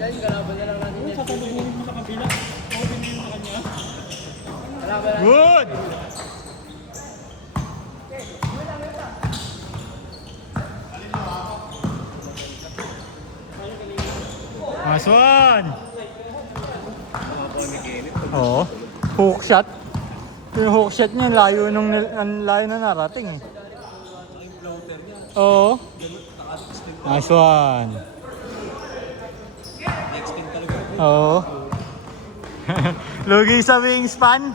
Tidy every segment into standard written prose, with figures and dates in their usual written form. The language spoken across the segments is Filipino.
Dahil kalaban na lang natin yan. Sasaluhin mo sa kabila. Open na yung kanya. Kalaban natin. Good! Nice one! Oo. Hook shot. Yung hook shot niya, layo ang layo na narating eh. Oo. Nice one. Oo. Lugi sa wingspan.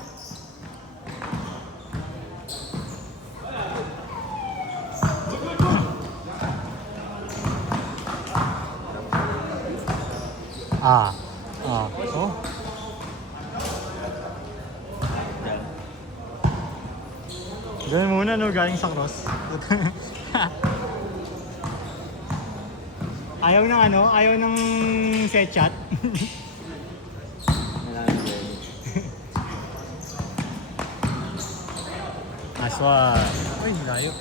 Ah. Ah. Oh. Diyan muna no, galing sa cross. Ayaw ng ano? Ayaw ng set shot. Nice one. Ay, layo.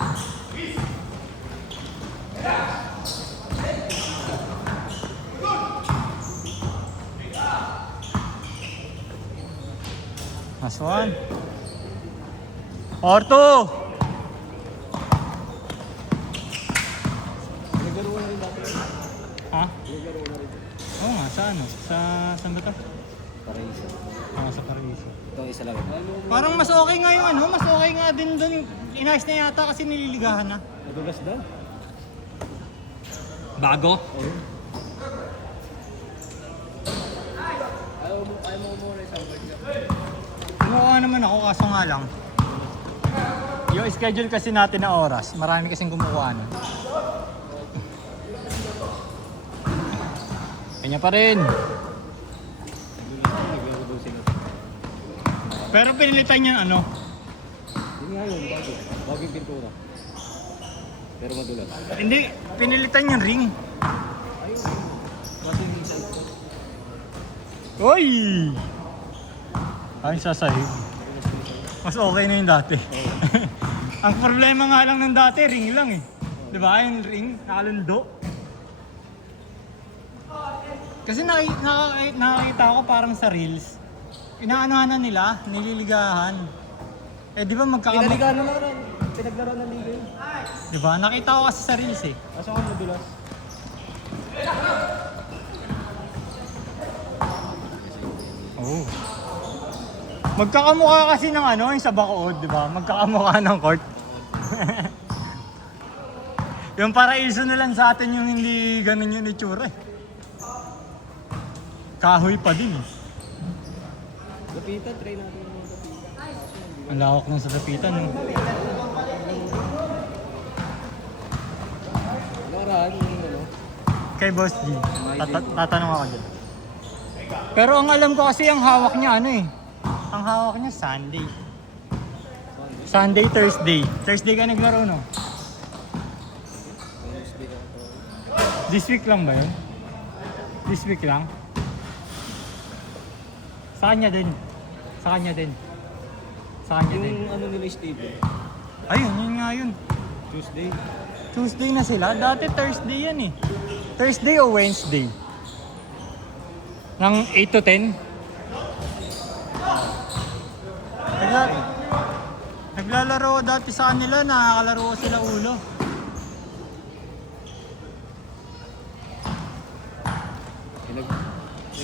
Nice one. Orto! Naglaro na rin dati. Ha? Naglaro na rin. Oo nga, sa ano? Saan ba ito? Paraiso. Ah, sa Paraiso. Ito isa lang. Parang mas okay nga yung ano, mas okay nga din doon. Inayos na yata kasi nililigahan na. Nadulas daw. Bago? Oo. Ayaw mo muna isang bird ka. Kumuha naman ako, kaso nga lang. Yung schedule kasi natin na oras, marami kasing kumukuha nun. Kanya pa rin. Naglaro daw sila. Pero pinilitan niya ano. Yun nga yun, bago. Bago yung pintura. Pero madulas. Hindi, pinilitan yung ring. Ayun. Kasi yung isa. Uy! Ay, sasahig. Mas okay na yung dati. Ang problema nga lang ng dati, ring lang eh. Diba? Yung ring, nakalundo. Kasi nakakita ko parang sa reels, inaanohan na nila, nililigahan. Eh di ba Pinaligaan na lang rin. Pinaglaro ng liga yun. Di ba? Nakita ko kasi sa reels eh. Asa ka madulas? Oo. Magkakamukha kasi ng ano, yung sa Bacood, di ba? Magkakamukha ng court. Yung Paraiso na lang sa atin yung hindi ganun yung itsura eh. Kahoy pa din eh. Lapitan, try natin yung mga lapitan. Ang lawak ng sa tapitan no? Nakaraan yung ano. Kay Boss G, tatanong ako dyan. Pero ang alam ko kasi ang hawak niya ano eh. Ang hawak niya Sunday. Sunday, Thursday. Thursday ka naglaro no? Wednesday ka to. This week lang ba yun? This week lang? Sa kanya din. Sa kanya din. Sa kanya din. Yung ano nila Steve. Ayun, yun nga yun. Tuesday. Tuesday na sila. Dati Thursday yan eh. Thursday o Wednesday? Ng 8 to 10? Naglalaro dati sa kanila, nakakalaro sila ulo.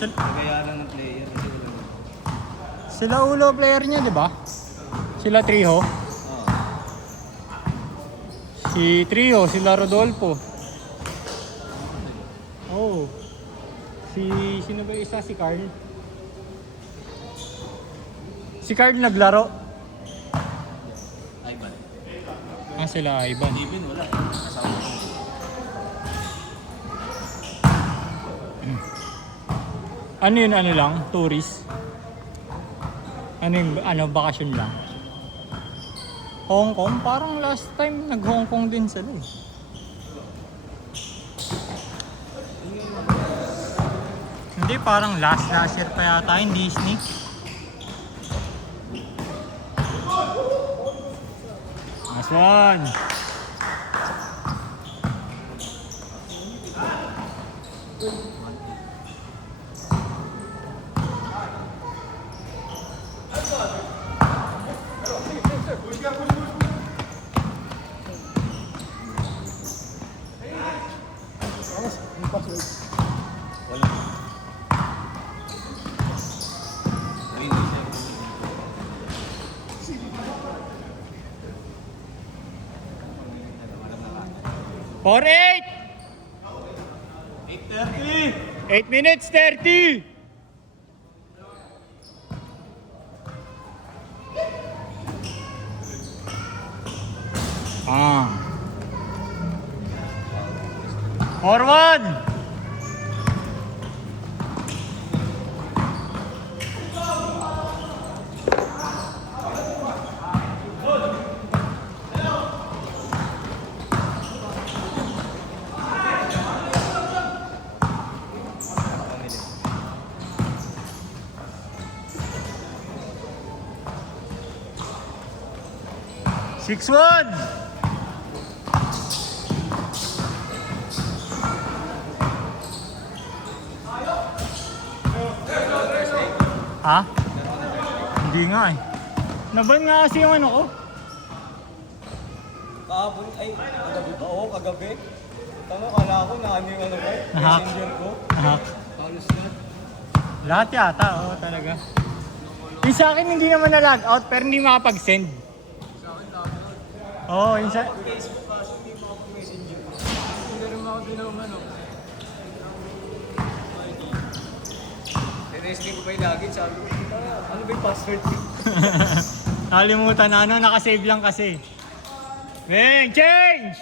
Nagayanan ng player. Sila ulo player niya, di ba? Sila Triho. Si Trio, sila Rodolfo. Oh. Sino ba yung isa? Si Carl? Si Carl naglaro. Ivan. Ah, sila Ivan. Steven wala. Kasama ko. Ano yun, ano lang? Tourist? Ano yung, bakasyon lang? Hong Kong? Parang last time nag-Hong Kong din sila eh. Hindi, parang last year pa yata yung Disney. Nice one! Wala. For 8! 8:30! 8 minutes 30! Forward! Six one. Ha? Hindi nga eh. Naban nga kasi yung ano ko. Kahapon, ay, kagabi ba? Oo, kagabi. Tama, kala ko na ano yung ano ko, Nahack. messenger ko. Hack. Halos na. Lahat yata, oo talaga. Yung sa akin hindi naman na-log out pero hindi makapag-send. Oo, yung sa... Tinesting ko pa yung login, sabi ko, ano ba yung password ko? Nakalimutan na ano, nakasave lang kasi. Beng, change!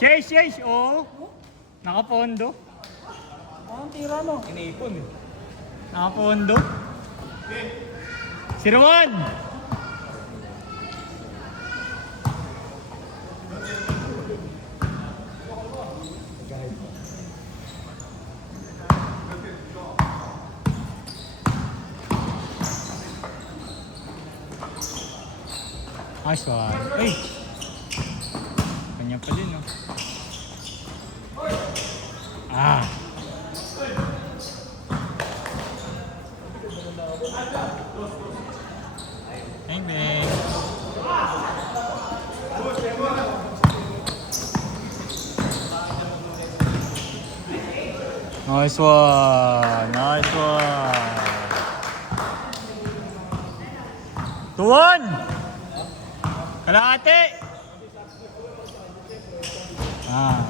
Change, oo. Nakapondo. Ang tira mo. Iniipon eh. Nakapondo. 0-1! Nice one. Ay! Kanya pa din, no? Ah! Bang, bang! Nice one! Nice one! 2-1! Kalahati! Ah.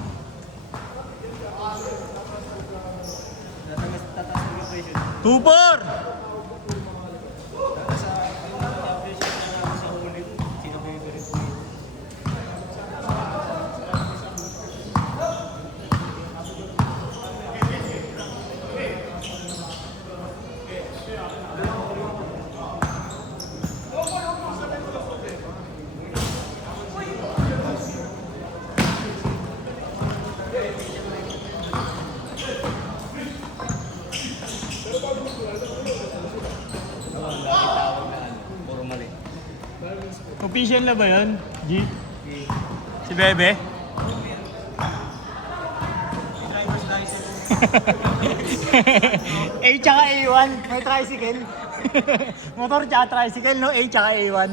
Tataas yung impression. 2-4! Sa, ano, impression na sa ulit. Sino favorite mo? Official na ba yun? G? Si Bebe? Driver's license. A tsaka A1, may tricycle. Motor tsaka tricycle, no? A tsaka A1.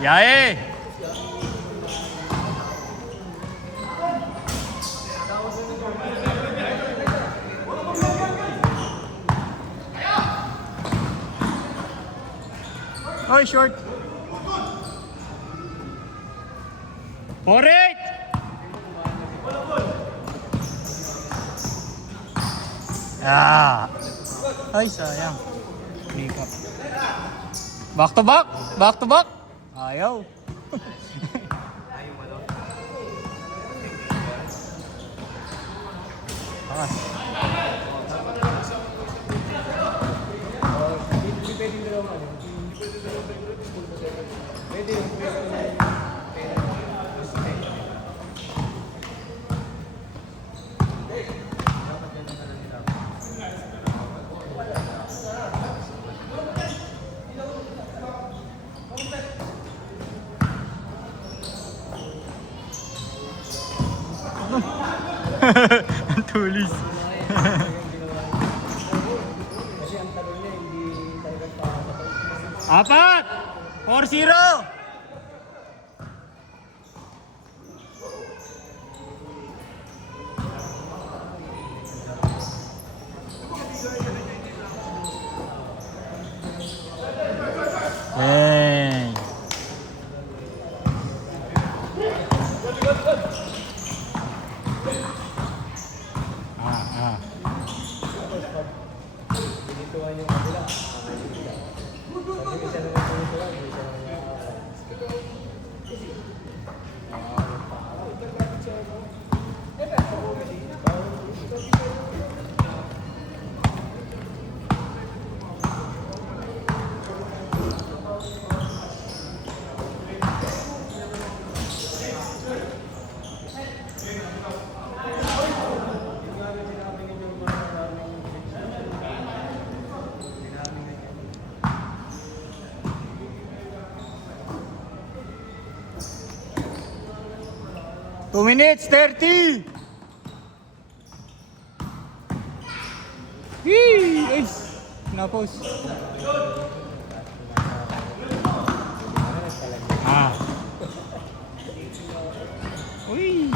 Yae! Oy, short. 4-8! Ah. Ay, sayang. Make up. Back to back. Back to back. Ayaw. Akas. Hindi pwedeng dalawa ano. Pwede yung pwesto na yung pera. Ang tulis. Kasi ang talon niya, hindi talaga pa. Apat! 4-0! Hey! Ah. Pinituan yung kabila. Sabi siya naman pinituan, hindi siya naman Two minutes, 30! Yee! Ace! Napos. Ah. Uy!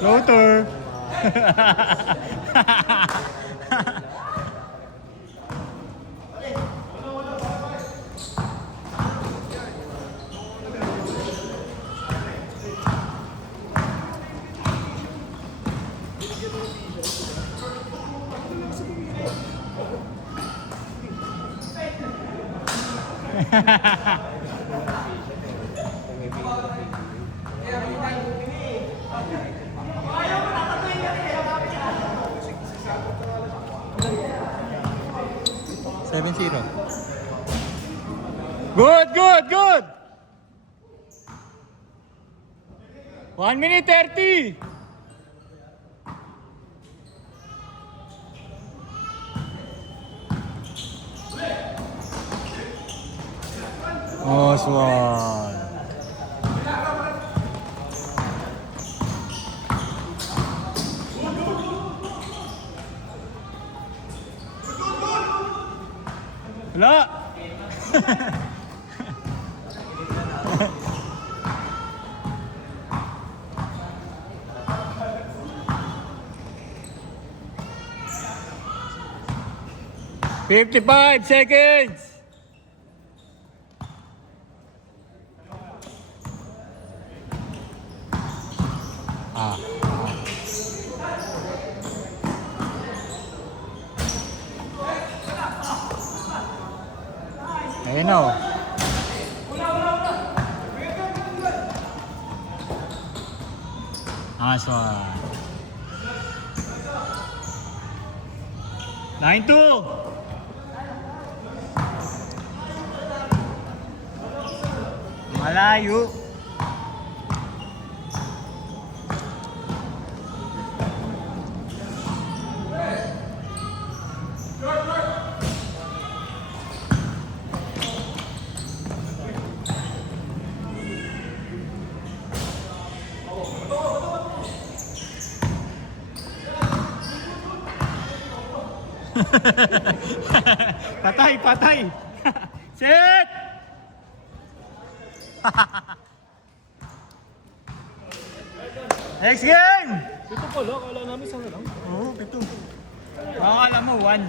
Floater! Seven zero. Good! 1 minute 30! Nice one. Wala. $55 seconds. Ah. Ayun o. Nice one. 9-2. Malayo. Patay. Set! Next game! Ito pala, kala namin sana lang. Oo, 7. Akala mo 1.